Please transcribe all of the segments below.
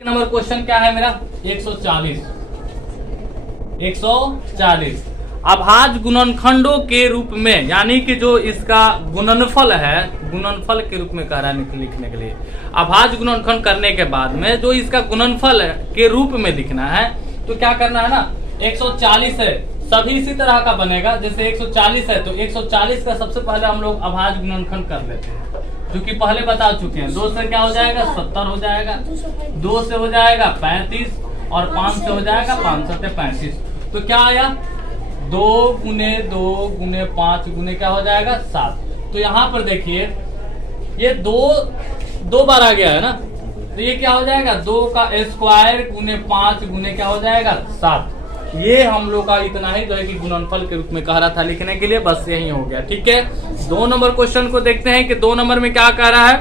Number question क्या है मेरा 140। अभाज्य गुणनखंडों के रूप में, यानी कि जो इसका गुणनफल है, गुणनफल के रूप में कह रहा है लिखने के लिए। अभाज्य गुणनखंड करने के बाद में जो इसका गुणनफल के रूप में लिखना है, तो क्या करना है ना, 140 है, सभी इसी तरह का बनेगा। जैसे 140 है तो 140 का सबसे पहले हम लोग अभाज्य गुणनखंड कर लेते हैं, जो कि पहले बता चुके हैं। 2 से क्या हो जाएगा, 70 हो जाएगा, 2 से हो जाएगा 35, और 5 से हो जाएगा 5 से 35। तो क्या आया, 2 गुने 2 गुने 5 गुने क्या हो जाएगा 7। तो यहाँ पर देखिए ये दो बार आ गया है ना, तो ये क्या हो जाएगा 2 का स्क्वायर गुने 5 गुने क्या हो जाएगा 7। ये हम लोग का इतना ही जो है कि गुणनफल के रूप में कह रहा था लिखने के लिए, बस यही हो गया। ठीक है, 2 नंबर क्वेश्चन को देखते हैं कि 2 नंबर में क्या कह रहा है।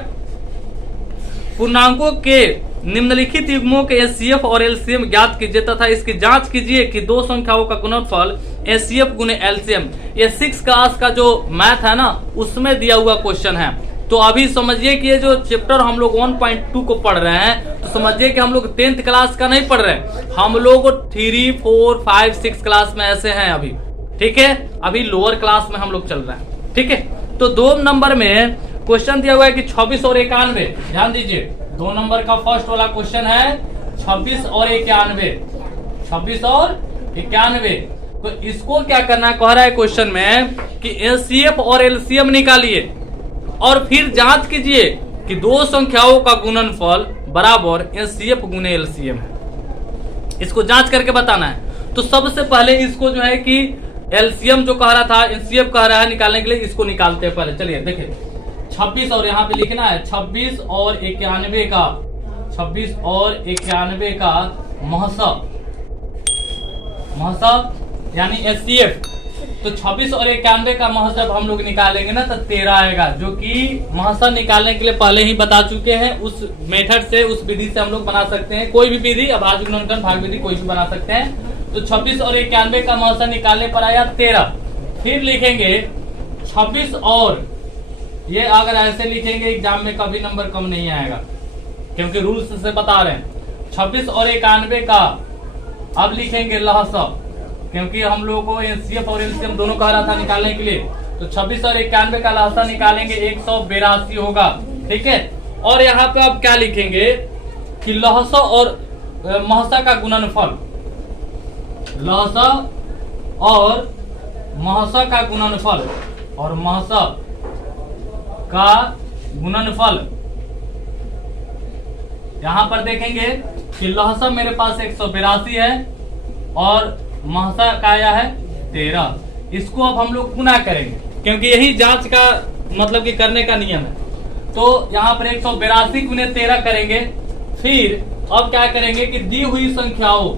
पूर्णांकों के निम्नलिखित युग्मों के एचसीएफ और एलसीएम ज्ञात कीजिए तथा इसकी जांच कीजिए कि 2 संख्याओं का गुणनफल एचसीएफ गुने एलसीएम। ये 6 क्लास का जो मैथ है ना, उसमें दिया हुआ क्वेश्चन है। तो अभी समझिए कि ये जो चैप्टर हम लोग 1.2 को पढ़ रहे हैं, तो समझिए कि हम लोग 10th क्लास का नहीं पढ़ रहे हैं, हम लोग 3, 4, 5, 6 क्लास में ऐसे हैं अभी। ठीक है, अभी लोअर क्लास में हम लोग चल रहे हैं। ठीक है, तो 2 नंबर में क्वेश्चन दिया हुआ है कि 26 और 91। ध्यान दीजिए, 2 नंबर का फर्स्ट वाला क्वेश्चन है 26 और 91। 26 और 91। तो इसको क्या करना कह रहा है क्वेश्चन में कि एचसीएफ और एलसीएम निकालिए और फिर जांच कीजिए कि 2 संख्याओं का गुणनफल बराबर एचसीएफ गुने एलसीएम है। इसको जांच करके बताना है। तो सबसे पहले इसको जो है कि एलसीएम जो कह रहा था, एचसीएफ कह रहा है निकालने के लिए, इसको निकालते हैं पहले। चलिए देखिए, 26 और यहाँ पे लिखना है 26 और 91 का, 26 और 91 का महसब यानी एचसीएफ। तो 26 और 91 का महसब हम लोग निकालेंगे ना, तो 13 आएगा, जो कि महसब निकालने के लिए पहले ही बता चुके हैं। उस मेथड से, उस विधि से हम लोग बना सकते हैं, कोई भी विधि, अभाज्य गुणनखंड, भाग विधि, कोई भी बना सकते हैं। तो 26 और 91 का महसब निकालने पर आया 13। फिर लिखेंगे 26 और, ये अगर ऐसे लिखेंगे एग्जाम में कभी नंबर कम नहीं आएगा, क्योंकि रूल्स से बता रहे हैं। 26 और 91 का अब लिखेंगे लहसब, क्योंकि हम लोगों को एचसीएफ और एलसीएम दोनों कह रहा था निकालने के लिए। तो 26 और 91 का लहसा निकालेंगे 182 होगा। ठीक है, और यहाँ पे आप क्या लिखेंगे कि लहसा और महसा का गुणनफल, लहसा और महसा का गुणनफल, और महसा का गुणनफल। यहां पर देखेंगे कि लहसा मेरे पास 182 है और महसा का आया है 13। इसको अब हम लोग गुना करेंगे, क्योंकि यही जांच का मतलब कि करने का नियम है। तो यहाँ पर 182 गुने 13 करेंगे। फिर अब क्या करेंगे कि दी हुई संख्याओं,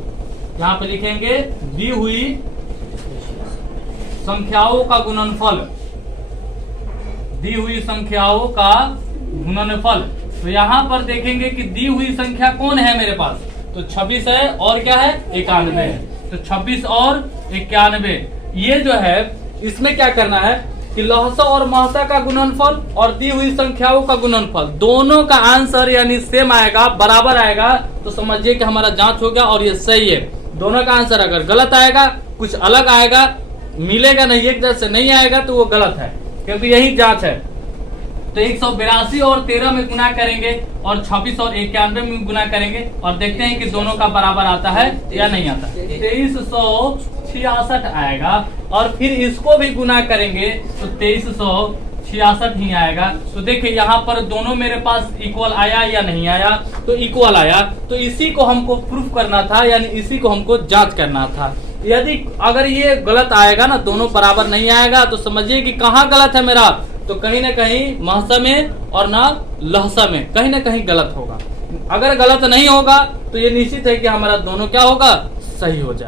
यहाँ पे लिखेंगे दी हुई संख्याओं का गुणनफल, दी हुई संख्याओं का गुणनफल। तो यहाँ पर देखेंगे कि दी हुई संख्या कौन है मेरे पास, तो 26 है और क्या है 91 है। तो 26 और 91, ये जो है इसमें क्या करना है कि लहसा और महसा का गुणनफल और दी हुई संख्याओं का गुणनफल, दोनों का आंसर यानी सेम आएगा, बराबर आएगा, तो समझिए कि हमारा जांच हो गया और ये सही है। दोनों का आंसर अगर गलत आएगा, कुछ अलग आएगा, मिलेगा नहीं, एक जैसे नहीं आएगा, तो वो गलत है, क्योंकि यही जांच है। तो 182 और 13 में गुना करेंगे और 26 और 91 में गुना करेंगे और देखते हैं कि दोनों का बराबर आता है या नहीं आता। 2366 आएगा और फिर इसको भी गुना करेंगे तो 2366 ही आएगा। तो देखिए यहाँ पर दोनों मेरे पास इक्वल आया या नहीं आया, तो इक्वल आया। तो इसी को हमको प्रूफ करना था, यानी इसी को हमको जांच करना था। यदि अगर ये गलत आएगा ना, दोनों बराबर नहीं आएगा, तो समझिए कि कहाँ गलत है मेरा, तो कहीं ना कहीं महसा में और ना लहसा में कहीं ना कहीं गलत होगा। अगर गलत नहीं होगा तो ये निश्चित है कि हमारा दोनों क्या होगा, सही हो जाए।